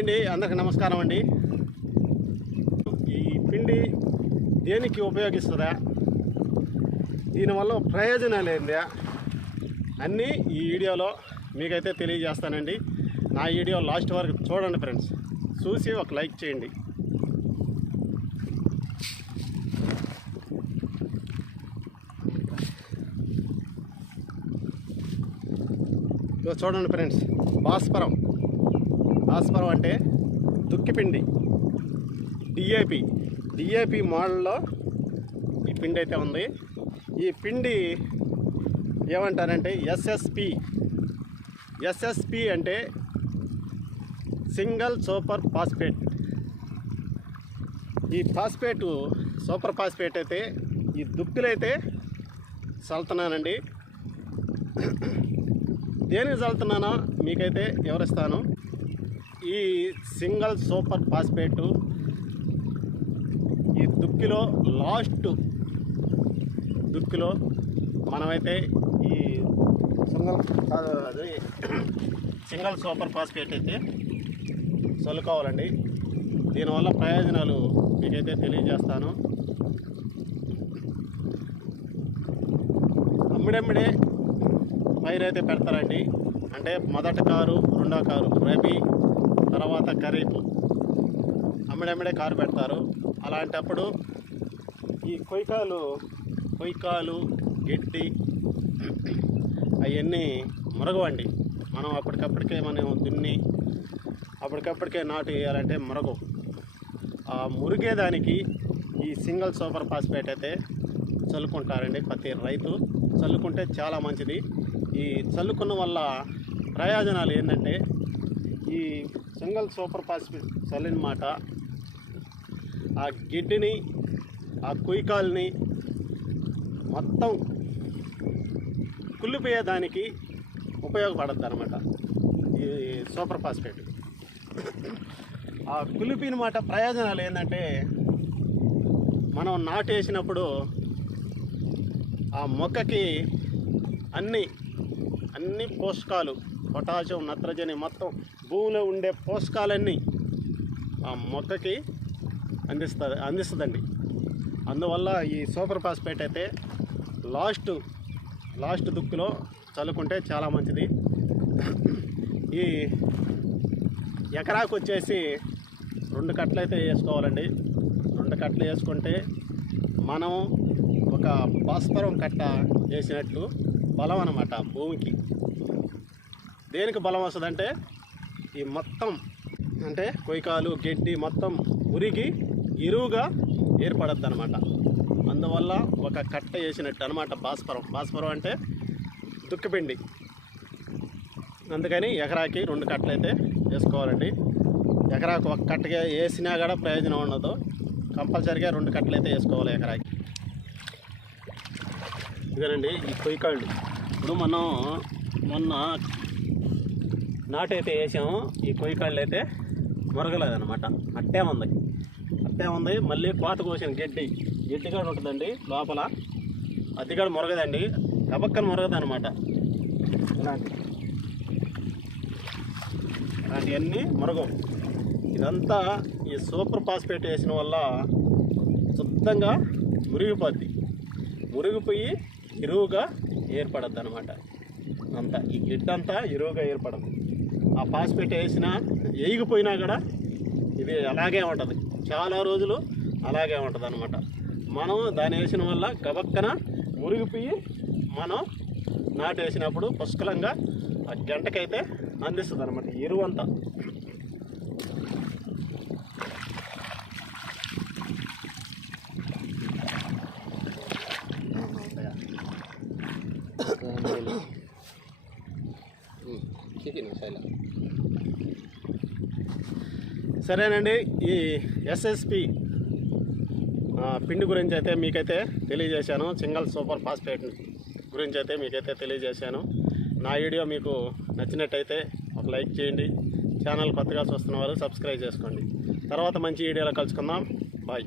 అండి అందరికి నమస్కారం అండి. ఈ పిండి దేనికి ఉపయోగిస్తుందా? దీనివల్ల ప్రయోజనాలు ఏందా? అన్నీ ఈ వీడియోలో మీకైతే తెలియజేస్తానండి. నా వీడియో లాస్ట్ వరకు చూడండి ఫ్రెండ్స్. చూసి ఒక లైక్ చేయండి. చూడండి ఫ్రెండ్స్ భాస్వరం. భాస్వరం అంటే దుక్కిపిండి. డిఏపి డిఏపి మోడల్లో ఈ పిండి అయితే ఉంది. ఈ పిండి ఏమంటారంటే ఎస్ఎస్పి ఎస్ఎస్పి అంటే సింగల్ సూపర్ ఫాస్ఫేట్. ఈ ఫాస్ఫేట్ సూపర్ ఫాస్ఫేట్ అయితే ఈ దుక్కులైతే చల్లుతున్నానండి. దేనికి చల్లుతున్నానో మీకైతే వివరిస్తాను. ఈ సింగల్ సూపర్ ఫాస్ఫేట్ ఈ దుక్కిలో లాస్ట్ దుక్కిలో మనమైతే ఈ సింగల్ అది సింగల్ సూపర్ ఫాస్ఫేట్ అయితే చల్లుకోవాలండి. దీనివల్ల ప్రయోజనాలు మీకైతే తెలియజేస్తాను. అమ్మిడమ్మిడే పైరు అయితే పెడతారండి. అంటే మొదటి కారు రెండో కారు రబీ తర్వాత ఖరీఫ్. అమ్మిడమ్మిడే కారు పెడతారు. అలాంటప్పుడు ఈ కొయ్యకాలు కొయ్యకాలు గడ్డి అవన్నీ మురగవండి. మనం అప్పటికప్పటికే మనం దున్ని అప్పటికప్పటికే నాటు వేయాలంటే మురగవు. ఆ మురిగేదానికి ఈ సింగిల్ సూపర్ ఫాస్ఫేట్ అయితే చల్లుకుంటారండి ప్రతి రైతు. చల్లుకుంటే చాలా మంచిది. ఈ చల్లుకున్న వల్ల ప్రయోజనాలు ఏంటంటే ఈ సింగల్ సూపర్ ఫాస్ఫేట్ చల్లిన మాట. ఆ గిడ్డిని ఆ కుయ్యకాల్ని మొత్తం కుళ్ళిపోయేదానికి ఉపయోగపడద్దు అనమాట ఈ సూపర్ ఫాస్ఫేట్ ఆ కులిపిన మాట ప్రయోజనాలు ఏంటంటే మనం నాటేసినప్పుడు ఆ మొక్కకి అన్ని అన్ని పోషకాలు పొటాషియం నత్రజని మొత్తం భూమిలో ఉండే పోషకాలన్నీ ఆ మొక్కకి అందిస్తుంది అందిస్తుందండి. అందువల్ల ఈ సూపర్ ఫాస్ఫేట్ అయితే లాస్ట్ లాస్ట్ దుక్కులో చల్లుకుంటే చాలా మంచిది. ఈ ఎకరాకు వచ్చేసి రెండు కట్టలు అయితే వేసుకోవాలండి. రెండు కట్టలు వేసుకుంటే మనం ఒక భాస్వరం కట్ట వేసినట్లు బలం అన్నమాట భూమికి. దేనికి బలం వస్తుందంటే ఈ మొత్తం అంటే కొయ్యకాలు గడ్డి మొత్తం ఉరిగి ఇరువుగా ఏర్పడద్దు అనమాట అందువల్ల ఒక కట్ట వేసినట్టు అనమాట భాస్వరం. భాస్వరం అంటే దుక్కిపిండి. అందుకని ఎకరాకి రెండు కట్టలు అయితే వేసుకోవాలండి. ఎకరాకు ఒక కట్టగా వేసినా కూడా ప్రయోజనం ఉండదు. కంపల్సరిగా రెండు కట్టలు అయితే వేసుకోవాలి ఎకరాకి. ఇదేనండి ఈ కొయ్యకాళ్ళు. ఇప్పుడు మనం మొన్న నాటు అయితే వేసాము ఈ కొయ్యకాళ్ళు అయితే మురగలేదనమాట అట్టే ఉంది. అట్టే ఉంది. మళ్ళీ కోత కోసిన గడ్డి. గడ్డి కూడా ఉంటుందండి లోపల. అది కూడా మురగదండి. కబక్కన మురగదనమాట ఇలాంటి. అలాంటివన్నీ మురగవు. ఇదంతా ఈ సూపర్ ఫాస్ఫేట్ వేసిన వల్ల శుద్ధంగా మురిగిపోద్ది. మురిగిపోయి ఎరువుగా ఏర్పడద్దు అనమాట అంతా. ఈ గిడ్డంతా ఎరువుగా ఏర్పడదు. ఆ ఫాస్ఫేట్ వేసినా వేయకపోయినా కూడా ఇది అలాగే ఉంటుంది. చాలా రోజులు అలాగే ఉంటుంది అనమాట మనం దాన్ని వేసిన వల్ల గబక్కన మురిగిపోయి మనం నాటు వేసినప్పుడు పుష్కలంగా ఆ గంటకైతే అందిస్తుంది అనమాట ఎరువు అంతా సరేనండి ఈ ఎస్ఎస్పి పిండి గురించి అయితే మీకైతే తెలియజేశాను. సింగల్ సూపర్ ఫాస్ఫేట్ గురించి అయితే మీకైతే తెలియజేశాను. నా వీడియో మీకు నచ్చినట్టయితే ఒక లైక్ చేయండి. ఛానల్ కొత్తగా చూస్తున్న వారు సబ్స్క్రైబ్ చేసుకోండి. తర్వాత మంచి వీడియోలో కలుసుకుందాం. బాయ్.